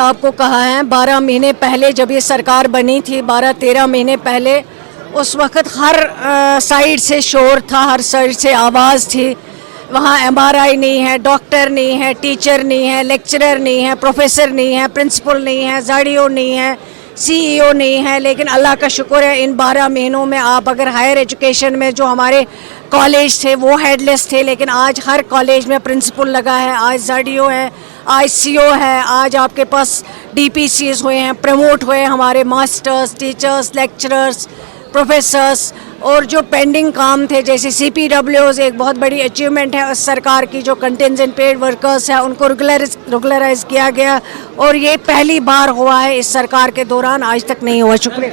आपको कहा है 12 महीने पहले जब ये सरकार बनी थी, 12-13 महीने पहले, उस वक्त हर साइड से शोर था, हर साइड से आवाज़ थी। वहाँ MRI नहीं है, डॉक्टर नहीं है, टीचर नहीं है, लेक्चरर नहीं है, प्रोफेसर नहीं है, प्रिंसिपल नहीं है, ZDO नहीं है, CEO नहीं है। लेकिन अल्लाह का शुक्र है इन 12 महीनों में आप अगर हायर एजुकेशन में जो हमारे कॉलेज थे वो हेडलेस थे, लेकिन आज हर कॉलेज में प्रिंसिपल लगा है, आज ZDO है, आज CO है, आज आपके पास DPCs हुए हैं, प्रमोट हुए हमारे मास्टर्स, टीचर्स, लेक्चरर्स, प्रोफेसर्स। और जो पेंडिंग काम थे जैसे CPWs, एक बहुत बड़ी अचीवमेंट है उस सरकार की, जो कंटिजेंट पेड वर्कर्स है उनको रेगुलराइज किया गया और ये पहली बार हुआ है इस सरकार के दौरान, आज तक नहीं हुआ। शुक्रिया।